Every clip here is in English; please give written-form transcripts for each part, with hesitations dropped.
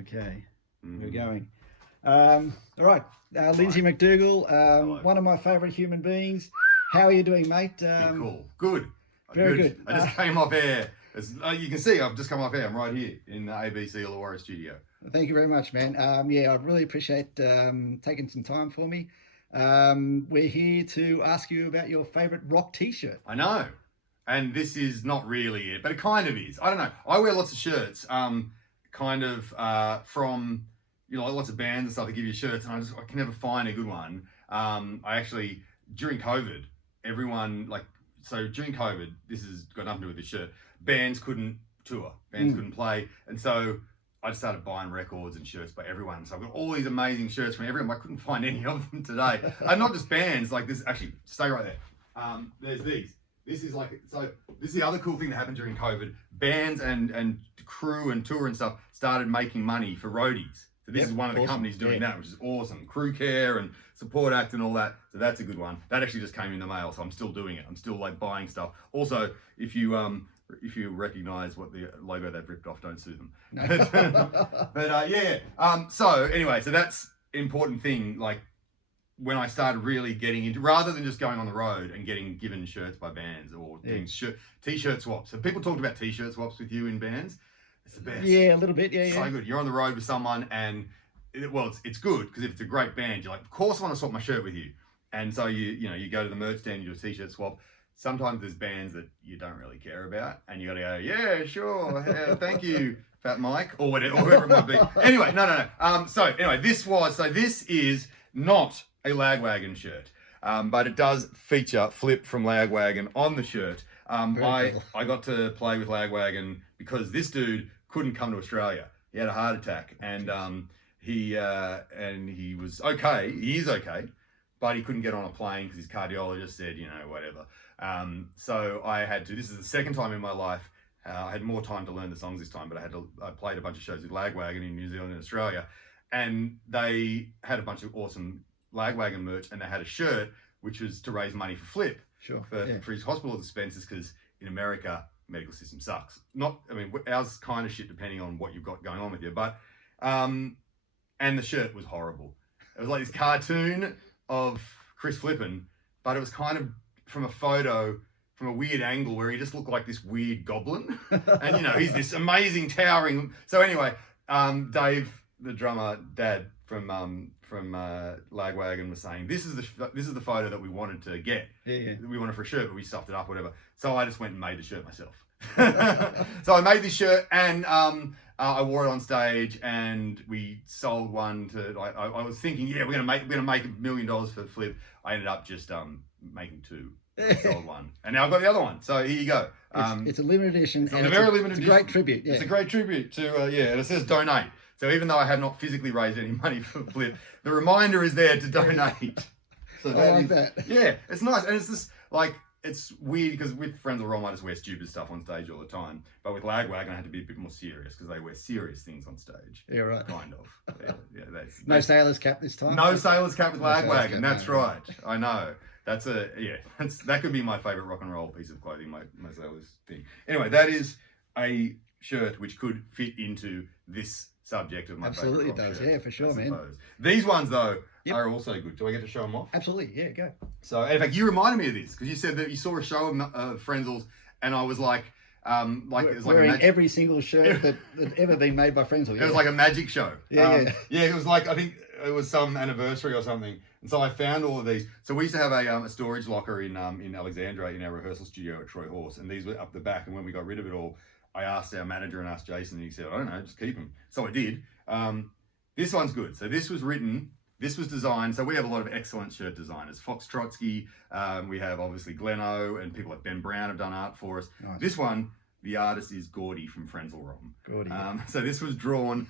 Okay, we're going. All right, Lindsay McDougall, one of my favourite human beings. How are you doing, mate? Cool. Good. Very good. I just came off air. As you can see, I've just come off air. I'm right here in the ABC Illawarra studio. Thank you very much, man. Yeah, I really appreciate taking some time for me. We're here to ask you about your favourite rock T-shirt. I know. And this is not really it, but it kind of is. I don't know. I wear lots of shirts, from, lots of bands and stuff that give you shirts, and I can never find a good one. I actually, during COVID, during COVID, this has got nothing to do with the shirt, bands couldn't tour, couldn't play, and so I just started buying records and shirts by everyone. So I've got all these amazing shirts from everyone. I couldn't find any of them today. And not just bands, like this, actually, stay right there. There's these. This is the other cool thing that happened during COVID. Bands and crew and tour and stuff started making money for roadies. So this is one of the companies doing that, which is awesome. Crew Care and Support Act and all that. So that's a good one. That actually just came in the mail, so I'm still doing it. I'm still buying stuff. Also, if you recognise what the logo they've ripped off, don't sue them. No. So anyway, so that's important thing. Like when I started really getting into, rather than just going on the road and getting given shirts by bands or doing T-shirt swaps. So people talked about T-shirt swaps with you in bands. It's the best. Yeah, a little bit. Yeah, so good. You're on the road with someone, and it's good because if it's a great band, you're like, of course I want to swap my shirt with you. And so you go to the merch stand, you do a T-shirt swap. Sometimes there's bands that you don't really care about, and you got to go, yeah, sure, yeah, thank you, Fat Mike, or whatever, or whoever it might be. Anyway, no. So anyway, this is not a Lagwagon shirt, but it does feature Flip from Lagwagon on the shirt. I got to play with Lagwagon because this dude couldn't come to Australia. He had a heart attack, and he was okay. He is okay, but he couldn't get on a plane because his cardiologist said, whatever. So I had to. This is the second time in my life. I had more time to learn the songs this time, but I played a bunch of shows with Lagwagon in New Zealand and Australia, and they had a bunch of awesome Lagwagon merch, and they had a shirt which was to raise money for Flip, for his hospital expenses, because in America medical system sucks. Ours kind of shit depending on what you've got going on with you, but and the shirt was horrible. It was like this cartoon of Chris Flippin, but it was kind of from a photo from a weird angle where he just looked like this weird goblin, and he's this amazing towering. So anyway, Dave, the drummer, Dad from Lagwagon, was saying this is the photo that we wanted to get. We wanted for a shirt, but we stuffed it up, whatever. So I just went and made the shirt myself. So I made this shirt, and I wore it on stage, and we sold one to. I was thinking, we're gonna make $1 million for Flip. I ended up just making two. I sold one, and now I've got the other one. So here you go. It's a limited edition. It's a very limited edition. It's a great tribute. Yeah. It's a great tribute to and it says donate. So even though I have not physically raised any money for Flip, the reminder is there to donate. So I like that. Yeah, it's nice, and it's just it's weird because with Frenzal Rhomb I just wear stupid stuff on stage all the time, but with Lagwagon I had to be a bit more serious because they wear serious things on stage. Yeah, right. Kind of. No sailor's cap this time. No sailor's cap with Lagwagon. That's right. I know. That could be my favourite rock and roll piece of clothing, my sailor's thing. Anyway, that is a shirt which could fit into this subject of my Absolutely favourite rock does, shirt, yeah, for sure, man. These ones though are also good. Do I get to show them off? Absolutely, yeah, go. So in fact, you reminded me of this because you said that you saw a show of Frenzal's, and I was like, it was like wearing every single shirt that ever been made by Frenzal. It was like a magic show. Yeah. It was like, I think it was some anniversary or something, and so I found all of these. So we used to have a storage locker in Alexandra in our rehearsal studio at Troy Horse, and these were up the back. And when we got rid of it all, I asked our manager and asked Jason, and he said, I don't know, just keep them. So I did. This one's good. So this was designed. So we have a lot of excellent shirt designers. Fox Trotsky, we have obviously Gleno, and people like Ben Brown have done art for us. Nice. This one, the artist is Gordy from Frenzal Rhomb. Gordy. So this was drawn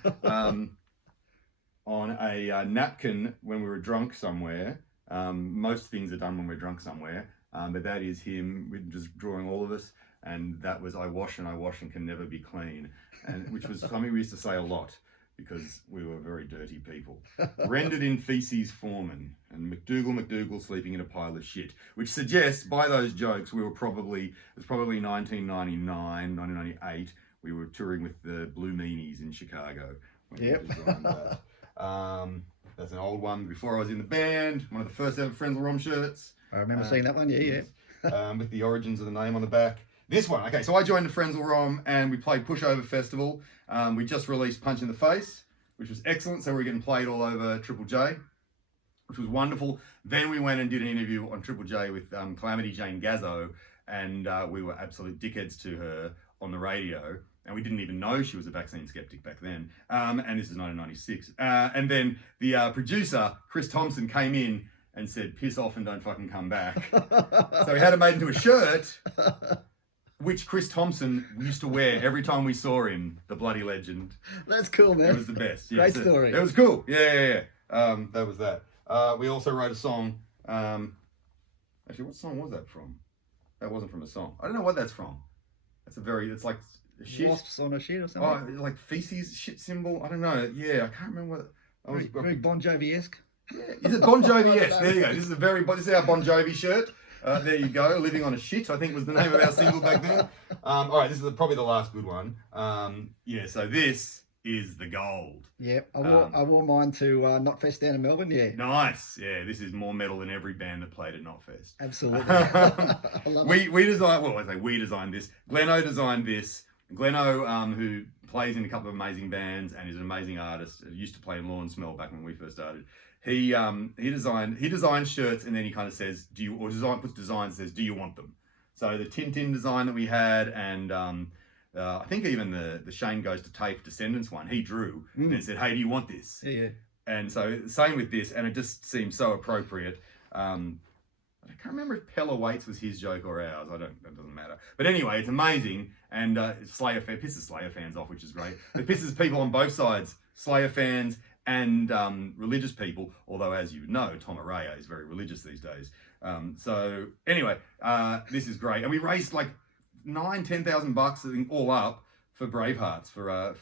on a napkin when we were drunk somewhere. Most things are done when we're drunk somewhere, but that is him just drawing all of us. And that was I wash and can never be clean, and which was something we used to say a lot because we were very dirty people. Rendered in feces foreman, and McDougall sleeping in a pile of shit, which suggests by those jokes it was probably 1999, 1998. We were touring with the Blue Meanies in Chicago Yep. designed that. That's an old one before I was in the band. One of the first ever Frenzal Rhomb shirts. I remember seeing that one. Yeah. With the origins of the name on the back. This one, okay, so I joined the Frenzal Rhomb and we played Pushover Festival. We just released Punch in the Face, which was excellent. So we were getting played all over Triple J, which was wonderful. Then we went and did an interview on Triple J with Calamity Jane Gazzo, and we were absolute dickheads to her on the radio. And we didn't even know she was a vaccine skeptic back then. And this is 1996. And then the producer, Chris Thompson, came in and said, piss off and don't fucking come back. So we had it made into a shirt, which Chris Thompson used to wear every time we saw him, the bloody legend. That's cool, man. It was the best. Yeah, Great story. It was cool. Yeah. That was that. We also wrote a song. Actually, what song was that from? That wasn't from a song. I don't know what that's from. It's like a shit. Wasps on a shit or something? Oh, like feces, shit symbol. I don't know. Yeah, I can't remember what. Very Bon Jovi-esque. Yeah, is it Bon Jovi? Yes, there you go. This is our Bon Jovi shirt. There you go. Living on a shit, I think was the name of our single back then. All right, this is probably the last good one. So this is the gold. Yeah, I wore mine to Knotfest down in Melbourne. Yeah. Nice. Yeah, this is more metal than every band that played at Knotfest. Absolutely. I love it. We designed this. Gleno designed this. Gleno, who plays in a couple of amazing bands and is an amazing artist, used to play in Law and Smell back when we first started. He designed shirts, and then he kind of says, puts designs, says, do you want them? So the Tintin design that we had, and I think even the Shane Goes to TAFE Descendants one, he drew and then said, hey, do you want this? Yeah. And so same with this, and it just seems so appropriate. I can't remember if Pella Waits was his joke or ours. That doesn't matter. But anyway, it's amazing, and Slayer pisses Slayer fans off, which is great. It pisses people on both sides, Slayer fans and religious people. Although, as you know, Tom Araya is very religious these days. So anyway, this is great, and we raised like $10,000, I think, all up for Bravehearts for a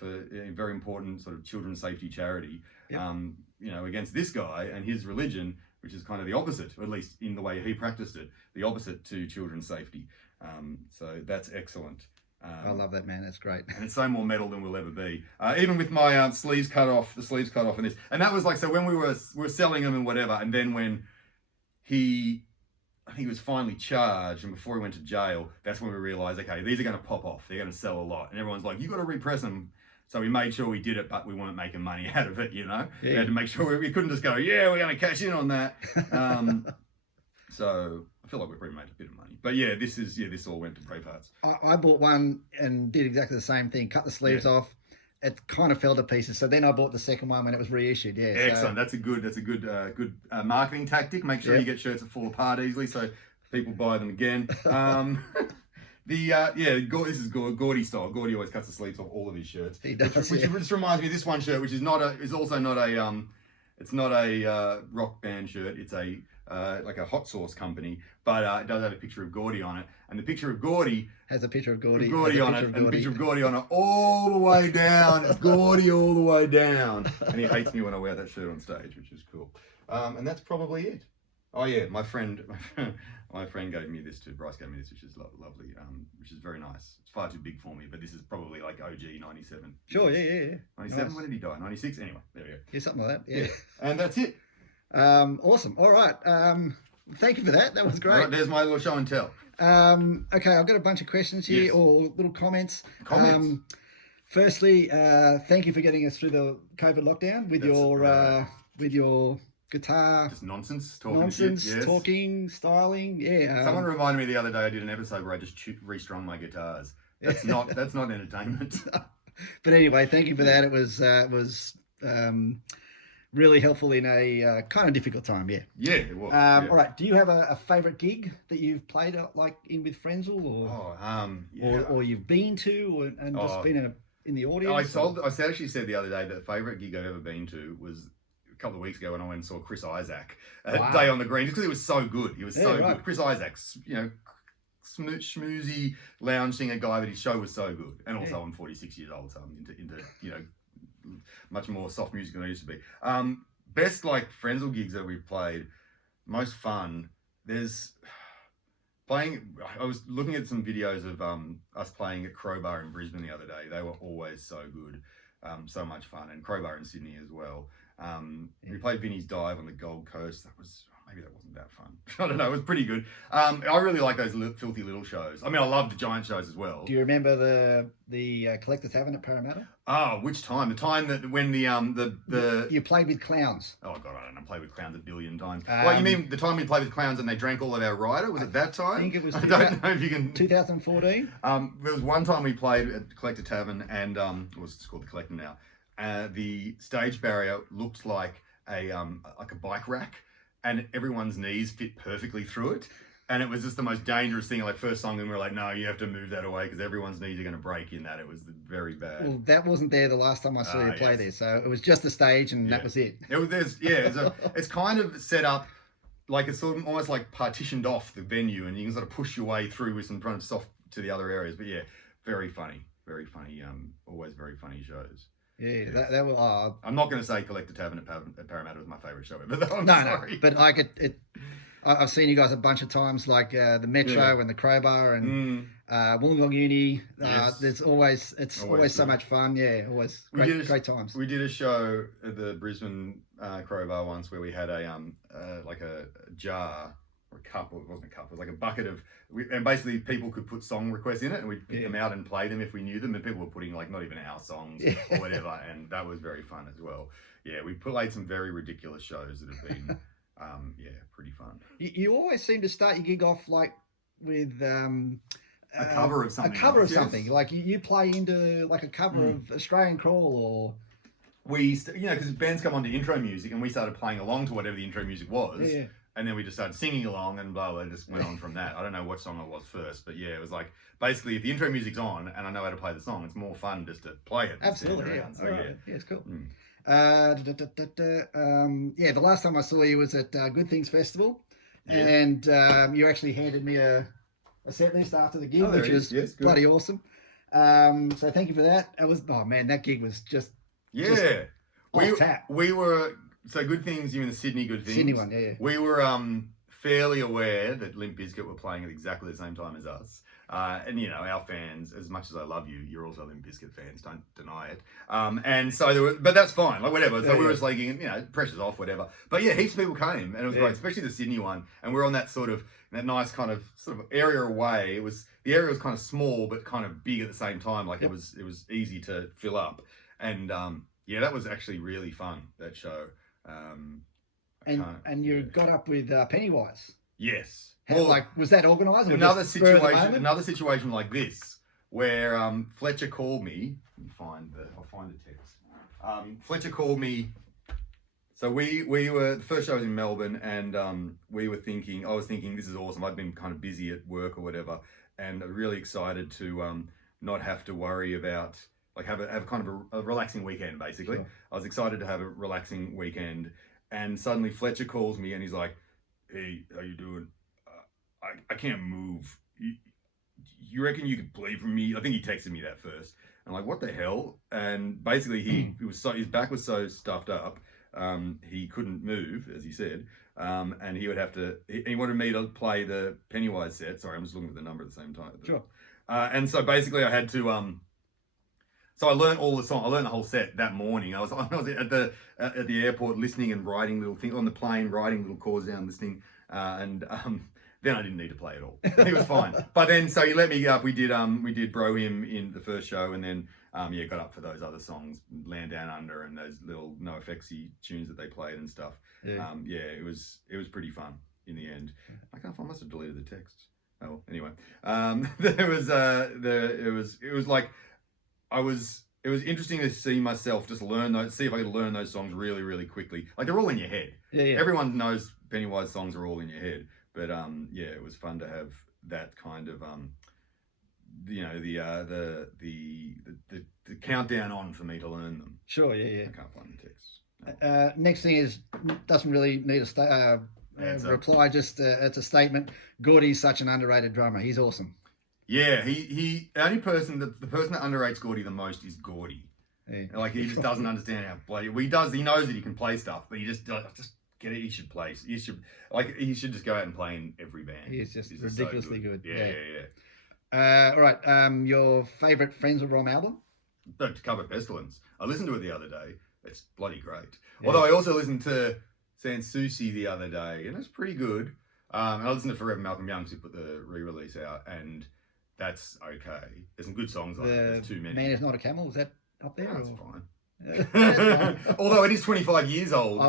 very important sort of children's safety charity. Yep. Against this guy and his religion, which is kind of the opposite, or at least in the way he practiced it, the opposite to children's safety. So that's excellent. I love that, man. That's great. And it's so more metal than we'll ever be. Even with my sleeves cut off and this. And that was like, so when we were selling them and whatever, and then when I think he was finally charged, and before he went to jail, that's when we realized, okay, these are going to pop off. They're going to sell a lot. And everyone's like, you got to repress them. So we made sure we did it, but we weren't making money out of it, Yeah. We had to make sure we couldn't just go, yeah, we're going to cash in on that. So I feel like we've probably made a bit of money. But yeah, this all went to Bravehearts. I bought one and did exactly the same thing, cut the sleeves off. It kind of fell to pieces. So then I bought the second one when it was reissued. Yeah. Excellent. That's a good marketing tactic. Make sure you get shirts that fall apart easily so people buy them again. This is Gordy style. Gordy always cuts the sleeves off all of his shirts. He does, which just reminds me of this one shirt, which is also not a rock band shirt. It's like a hot sauce company, but it does have a picture of Gordy on it, and the picture of Gordy has a picture of Gordy on it, and the picture of Gordy on it all the way down. It's Gordy all the way down, and he hates me when I wear that shirt on stage, which is cool. And that's probably it. Oh yeah, my friend gave me this too. Bryce gave me this, which is lovely, which is very nice. It's far too big for me, but this is probably like OG 97. Sure, yeah. 97. Nice. When did he die? 96. Anyway, there we go. Yeah, something like that. Yeah. And that's it. Awesome. All right. Thank you for that. That was great. All right, there's my little show and tell. Okay, I've got a bunch of questions here, or little comments. Firstly, thank you for getting us through the COVID lockdown with your guitar. Just nonsense, talking, styling. Yeah. Someone reminded me the other day I did an episode where I just restrung my guitars. That's not entertainment. But anyway, thank you for that. It was really helpful in a kind of difficult time. Yeah. Yeah, it was. All right. Do you have a favourite gig that you've played like in with Frenzal, or you've been to, and just been in the audience? I actually said the other day that the favourite gig I've ever been to was a couple of weeks ago when I went and saw Chris Isaac at Day on the Green, just because he was so good. He was so good. Chris Isaac, schmoozy lounge singer guy, but his show was so good. And also I'm 46 years old, so I'm into much more soft music than I used to be. Best like Frenzal gigs that we've played, most fun. There's playing. I was looking at some videos of us playing at Crowbar in Brisbane the other day. They were always so good. So much fun. And Crowbar in Sydney as well. We played Vinnie's Dive on the Gold Coast. Maybe that wasn't that fun. I don't know. It was pretty good. I really like those filthy little shows. I mean, I love the giant shows as well. Do you remember the Collector Tavern at Parramatta? Oh, which time? The time that when the you played with clowns. Oh God, I don't know. I played with clowns a billion times. Well, you mean the time we played with clowns and they drank all of our rider? Was it that time? I think it was. I don't know if you can. 2014. There was one time we played at the Collector Tavern, and it's called the Collector now. The stage barrier looked like a bike rack, and everyone's knees fit perfectly through it. And it was just the most dangerous thing. Like first song, and we were like, no, you have to move that away because everyone's knees are going to break in that. It was very bad. Well, that wasn't there the last time I saw you play there. So it was just the stage and that was it. It's kind of set up like it's sort of almost like partitioned off the venue, and you can sort of push your way through with some kind of soft to the other areas. But yeah, very funny. Always very funny shows. Yeah, yes. that was. I'm not going to say Collector Tavern at Parramatta was my favourite show ever. Though. No, but like it. I've seen you guys a bunch of times, like the Metro and the Crowbar and Wollongong Uni. It's always so much fun. Yeah, always great times. We did a show at the Brisbane Crowbar once where we had a jar or a cup. It wasn't a cup. It was like a bucket of. And basically people could put song requests in it, and we'd pick them out and play them if we knew them. And people were putting like not even our songs or whatever, and that was very fun as well. Yeah, we played some very ridiculous shows that have been. Pretty fun. You always seem to start your gig off like with a cover of something. A cover of something. Like you play into like a cover of Australian Crawl or. Because bands come on to intro music, and we started playing along to whatever the intro music was. Yeah. And then we just started singing along, and blah blah. Just went on from that. I don't know what song it was first, but yeah, it was like basically if the intro music's on and I know how to play the song, it's more fun just to play it. Absolutely. Yeah. So, yeah, it's cool. The last time I saw you was at Good Things Festival, and you actually handed me a set list after the gig, which was bloody awesome. So thank you for that. That gig was just off tap. We were Good Things. You mean the Sydney Good Things? Sydney one, yeah. We were fairly aware that Limp Bizkit were playing at exactly the same time as us. And our fans, as much as I love you, you're also Limp Bizkit fans. Don't deny it. And so but that's fine. Like whatever. So we were just like, pressure's off, whatever. But yeah, heaps of people came, and it was great, especially the Sydney one. And we're on that that nice kind of area away. The area was kind of small, but kind of big at the same time. Like it was easy to fill up. And that was actually really fun. That show. And you got up with Pennywise. Yes. Was that organised? Another situation like this, where Fletcher called me. I'll find the text. Fletcher called me. So we were the first show was in Melbourne, and I was thinking this is awesome. I'd been kind of busy at work or whatever, and really excited to not have to worry about have kind of a relaxing weekend basically. Sure. I was excited to have a relaxing weekend, and suddenly Fletcher calls me and he's like, "Hey, how you doing? I can't move. You reckon you could play for me?" I think he texted me that first. I'm like, what the hell? And basically his back was so stuffed up, he couldn't move, as he said. And he would have to, he wanted me to play the Pennywise set. Sorry, I'm just looking at the number at the same time. Sure. And so basically I had to, so I learned all the song. I learned the whole set that morning. I was at the airport listening and writing little things on the plane, writing little chords down, listening, then I didn't need to play at all. He was fine. But then, so he let me go up. We did Bro Him in the first show, and then got up for those other songs, Land Down Under, and those little No Effectsy tunes that they played and stuff. Yeah. It was pretty fun in the end. I must have deleted the text. Oh, anyway, it was interesting to see myself just see if I could learn those songs really, really quickly. Like they're all in your head. Yeah. Everyone knows Pennywise songs are all in your head. But it was fun to have that kind of the countdown on for me to learn them. Sure, yeah. I can't find the text. Next thing is doesn't really need a reply. Just it's a statement. Gordy's such an underrated drummer. He's awesome. Yeah, the only person the person that underrates Gordy the most is Gordy. Yeah. Like he just doesn't understand how bloody. Well, he does. He knows that he can play stuff, but he just get it. He should play. He should just go out and play in every band. He's just ridiculously so good. Yeah. All right. Your favorite Frenzal Rhomb album? to cover Pestilence. I listened to it the other day. It's bloody great. Yeah. Although I also listened to Sanssouci the other day, and it's pretty good. And I listened to Forever Malcolm Young, who put the re-release out, and that's okay. There's some good songs on it. There's too many. Man Is Not a Camel, is that up there? That's or? fine. Fine. Although it is 25 years old.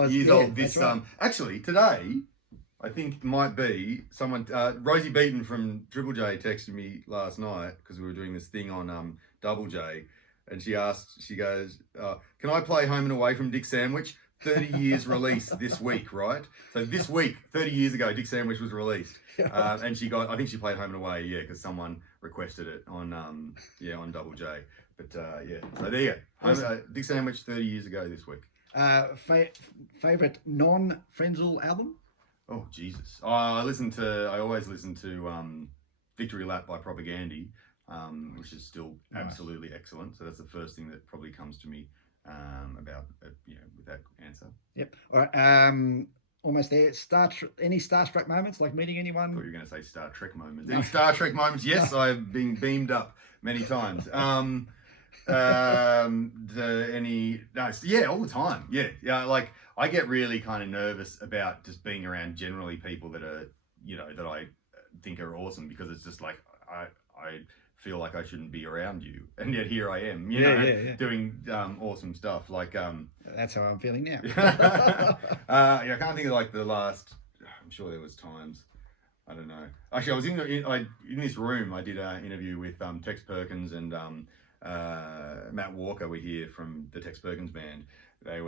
This right. Actually today, I think it mimight be someone. Rosie Beaton from Triple J texted me last night because we were doing this thing on Double J, and she goes, "Can I play Home and Away from Dick Sandwich? 30 years release this week, right? So this week, 30 years ago, Dick Sandwich was released, and I think she played Home and Away, because someone requested it on Double J. But so there you go. Dick Sandwich 30 years ago this week. Favorite non-Frenzal album? Oh Jesus! I always listen to Victory Lap by Propagandy, which is still absolutely excellent. So that's the first thing that probably comes to me about with that answer. Yep. All right. Almost there. Any starstruck moments, like meeting anyone? I thought you were going to say Star Trek moments. Any Star Trek moments? Yes, no. I've been beamed up many times. All the time. Yeah. Like I get really kind of nervous about just being around generally people that are, that I think are awesome, because it's just like I feel like I shouldn't be around you, and yet here I am, doing awesome stuff. Like that's how I'm feeling now. I can't think of like the last. I'm sure there was times. I don't know. Actually, I was in this room. I did an interview with Tex Perkins and Matt Walker were here from the Tex Perkins band. They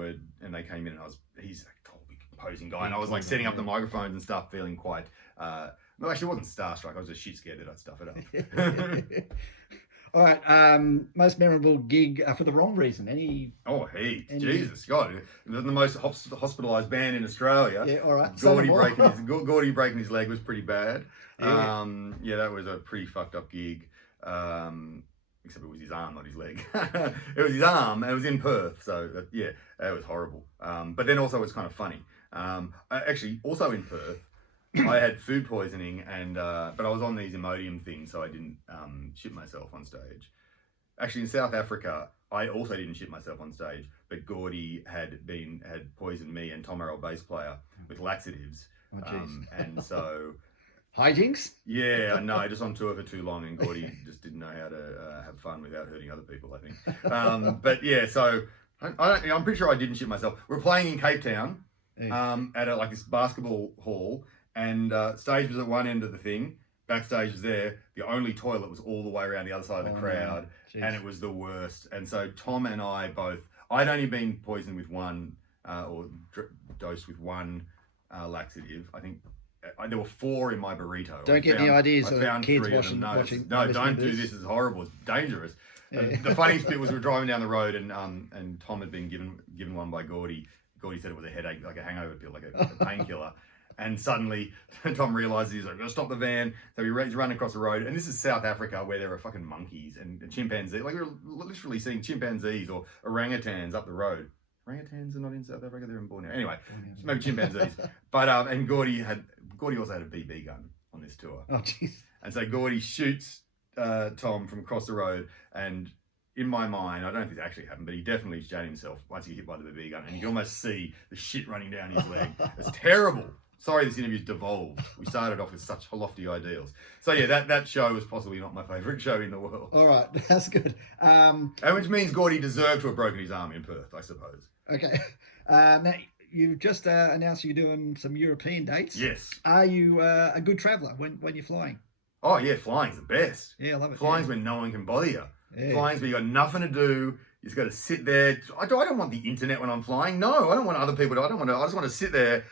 came in, and he's a tall, big, imposing guy, and I was like setting up the microphones and stuff, feeling quite. No, actually, it wasn't starstruck. I was just shit scared that I'd stuff it up. All right. Most memorable gig for the wrong reason. Jesus God, the most hospitalised band in Australia. Yeah, all right. Gordy breaking his leg was pretty bad. Yeah. That was a pretty fucked up gig. Except it was his arm, not his leg. It was his arm, and it was in Perth, so that was horrible. But then also it was kind of funny. Actually, also in Perth, I had food poisoning, but I was on these Imodium things, so I didn't shit myself on stage. Actually, in South Africa, I also didn't shit myself on stage, but Gordy had poisoned me and Tom, our old bass player, with laxatives. And so... Hijinks? Yeah, no, just on tour for too long, and Gordy just didn't know how to have fun without hurting other people, I think. But yeah, so I'm pretty sure I didn't shit myself. We're playing in Cape Town at this basketball hall, and stage was at one end of the thing. Backstage was there. The only toilet was all the way around the other side of the crowd, and it was the worst. And so Tom and I both, I'd only been poisoned with one, or dosed with one laxative. I think there were 4 in my burrito. Don't get any ideas of kids watching. No, don't do this. It's horrible. It's dangerous. Yeah. The funniest bit was we were driving down the road, and Tom had been given one by Gordy. Gordy said it was a headache, like a hangover pill, like a painkiller. And suddenly, Tom realizes he's like, "Gotta stop the van." So he's running across the road, and this is South Africa, where there are fucking monkeys and chimpanzees. Like we're literally seeing chimpanzees or orangutans up the road. Orangutans are not in South Africa; they're in Borneo. Anyway, maybe chimpanzees. But and Gordy also had a BB gun on this tour. Oh jeez! And so Gordy shoots Tom from across the road, and in my mind, I don't know if this actually happened, but he definitely shot himself once he got hit by the BB gun, and you can almost see the shit running down his leg. It's terrible. Sorry, this interview's devolved. We started off with such lofty ideals. So yeah, that show was possibly not my favourite show in the world. All right, that's good. And which means Gordy deserved to have broken his arm in Perth, I suppose. Okay. Now, you've just announced you're doing some European dates. Yes. Are you a good traveller when you're flying? Oh yeah, flying's the best. Yeah, I love it. Flying's when no one can bother you. Yeah. Flying's when you got nothing to do. You just got to sit there. I don't want the internet when I'm flying. No, I don't want other people to. I just want to sit there.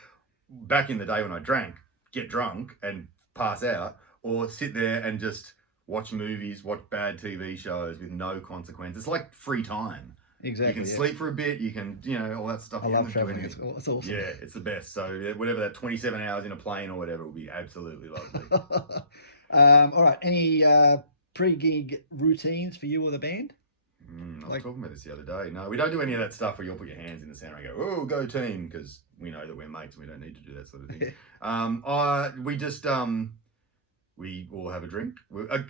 Back in the day when I drank, get drunk and pass out, or sit there and just watch movies, watch bad TV shows with no consequence. It's like free time. Exactly. You can sleep for a bit. You can, all that stuff. I love traveling. It's awesome. Yeah, it's the best. So whatever that 27 hours in a plane or whatever will be absolutely lovely. All right. Any pre-gig routines for you or the band? I was talking about this the other day. No, we don't do any of that stuff where you'll put your hands in the sand and go, "Oh, go team," because we know that we're mates and we don't need to do that sort of thing. We just we will have a drink.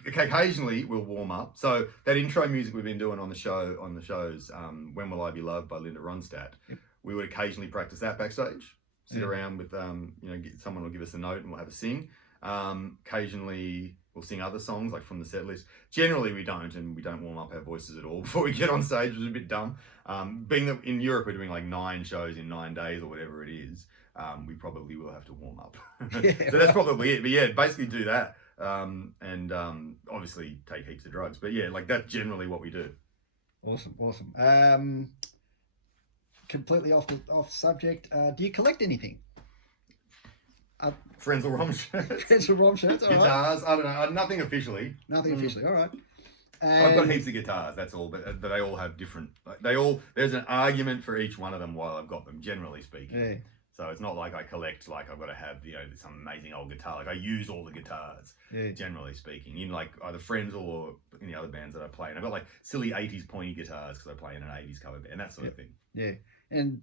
Occasionally we'll warm up. So that intro music we've been doing on the shows, When Will I Be Loved by Linda Ronstadt, we would occasionally practice that backstage. Sit around with someone will give us a note and we'll have a sing. Occasionally we'll sing other songs like from the set list. Generally we don't warm up our voices at all before we get on stage, which is a bit dumb. Being that in Europe we're doing like 9 shows in 9 days or whatever it is, we probably will have to warm up. So that's probably it. But yeah, basically do that. And obviously take heaps of drugs. But yeah, like that's generally what we do. Awesome. Completely off subject. Do you collect anything? Frenzal Rhomb shirts. Frenzal Rhomb shirts. All guitars. Right. I don't know. Nothing officially. Nothing officially. All right. I've got heaps of guitars. That's all. But they all have different. There's an argument for each one of them while I've got them. Generally speaking. Yeah. So it's not like I collect, like I've got to have, some amazing old guitar. Like I use all the guitars, generally speaking, in like either Frenzal or in the other bands that I play. And I've got like silly 80s pointy guitars because I play in an 80s cover band, that sort of thing. Yeah. And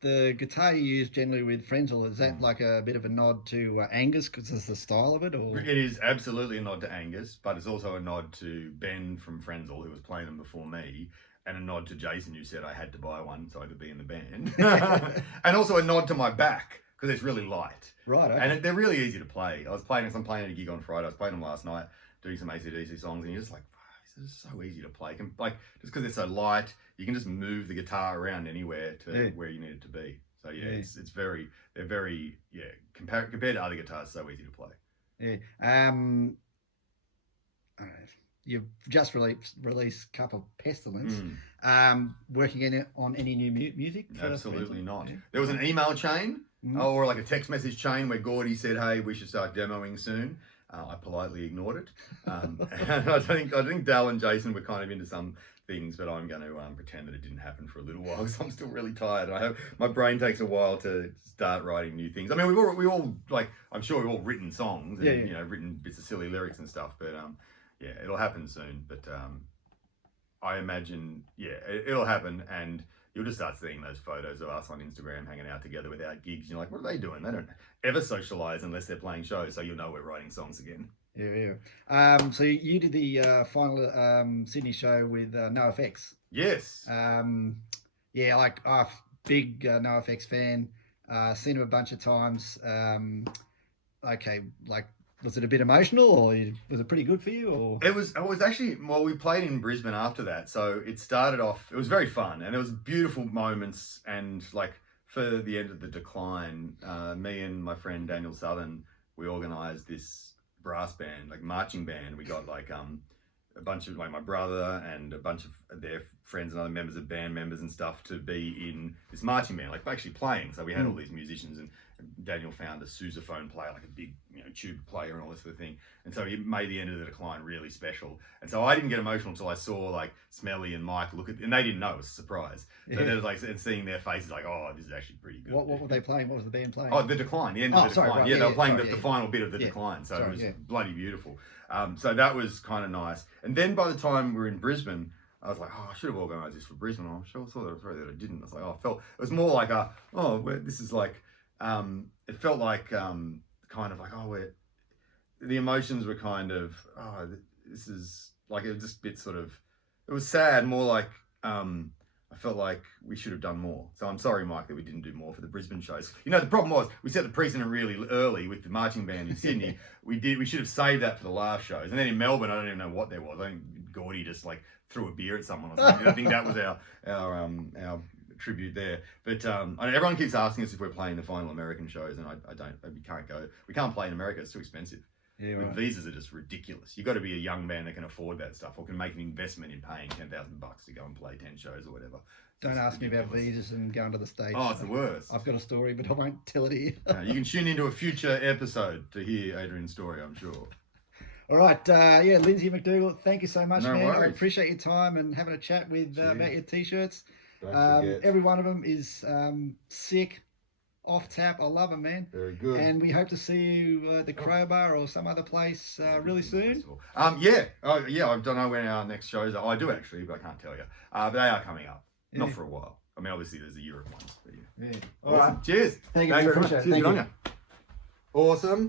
the guitar you use generally with Frenzal, is that like a bit of a nod to Angus because it's the style of it? Or it is absolutely a nod to Angus, but it's also a nod to Ben from Frenzal, who was playing them before me. And a nod to Jason, who said I had to buy one so I could be in the band. And also a nod to my back, because it's really light. Right. Okay. And they're really easy to play. I'm playing at a gig on Friday. I was playing them last night, doing some AC/DC songs, and you're just like, this is so easy to play. Like, just because they're so light, you can just move the guitar around anywhere to where you need it to be. So they're very, compared to other guitars, so easy to play. Yeah. I don't know. You've just released Cup of Pestilence. Working on any new music? Absolutely not. Yeah. There was an email chain or like a text message chain where Gordy said, "Hey, we should start demoing soon." I politely ignored it. And I think Dal and Jason were kind of into some things, but I'm going to pretend that it didn't happen for a little while because I'm still really tired. My brain takes a while to start writing new things. I mean, we all like, I'm sure we've all written songs and written bits of silly lyrics and stuff, but it'll happen soon. But I imagine, it'll happen, and you'll just start seeing those photos of us on Instagram hanging out together without gigs. You're like, what are they doing? They don't ever socialise unless they're playing shows, so you'll know we're writing songs again. Yeah. So you did the final Sydney show with NoFX. Yes. Like I'm big NoFX fan. Seen him a bunch of times. Was it a bit emotional, or was it pretty good for you? Or it was actually, well, we played in Brisbane after that, so it started off. It was very fun, and there was beautiful moments. And like for the end of the decline, me and my friend Daniel Southern, we organised this brass band, like marching band. We got like a bunch of like my brother and a bunch of their friends and other members of band members and stuff to be in this marching band, like actually playing. So we had all these musicians, and Daniel found a sousaphone player, like a big tube player and all this sort of thing. And so he made the end of the decline really special. And so I didn't get emotional until I saw like Smelly and Mike look at, and they didn't know, it was a surprise. So there was like, and seeing their faces like, oh, this is actually pretty good. What were they playing? What was the band playing? Oh, the decline, the end of the decline. Right. They were playing the final bit of the decline. So it was bloody beautiful. So that was kind of nice. And then by the time we were in Brisbane, I was like, oh, I should have organised this for Brisbane. I'm sure sorry that I didn't. I was like, it was more like this is like, it felt like kind of like, the emotions were kind of, this is like, it was just a bit sort of, it was sad, more like, I felt like we should have done more. So I'm sorry, Mike, that we didn't do more for the Brisbane shows. The problem was we set the precedent really early with the marching band in Sydney. We should have saved that for the last shows. And then in Melbourne, I don't even know what there was. I think Gordy just like threw a beer at someone or something. I think that was our tribute there. But everyone keeps asking us if we're playing the final American shows, and we can't go. We can't play in America. It's too expensive. Yeah, right. Visas are just ridiculous. You've got to be a young band that can afford that stuff, or can make an investment in paying $10,000 to go and play 10 shows or whatever. Don't ask me about visas and going to the States. Oh, it's the worst. I've got a story, but I won't tell it here. You can tune into a future episode to hear Adrian's story, I'm sure. All right. Lindsay McDougall, thank you so much, man. Worries. I appreciate your time and having a chat with about your T-shirts. Don't forget. Every one of them is sick. Off tap. I love them, man. Very good. And we hope to see you at the Crowbar or some other place really soon. I don't know when our next shows are. I do actually, but I can't tell you. But they are coming up. Not for a while. I mean, obviously there's the Europe ones. But yeah. All right. Cheers. Thank you very much. Cheers. Awesome.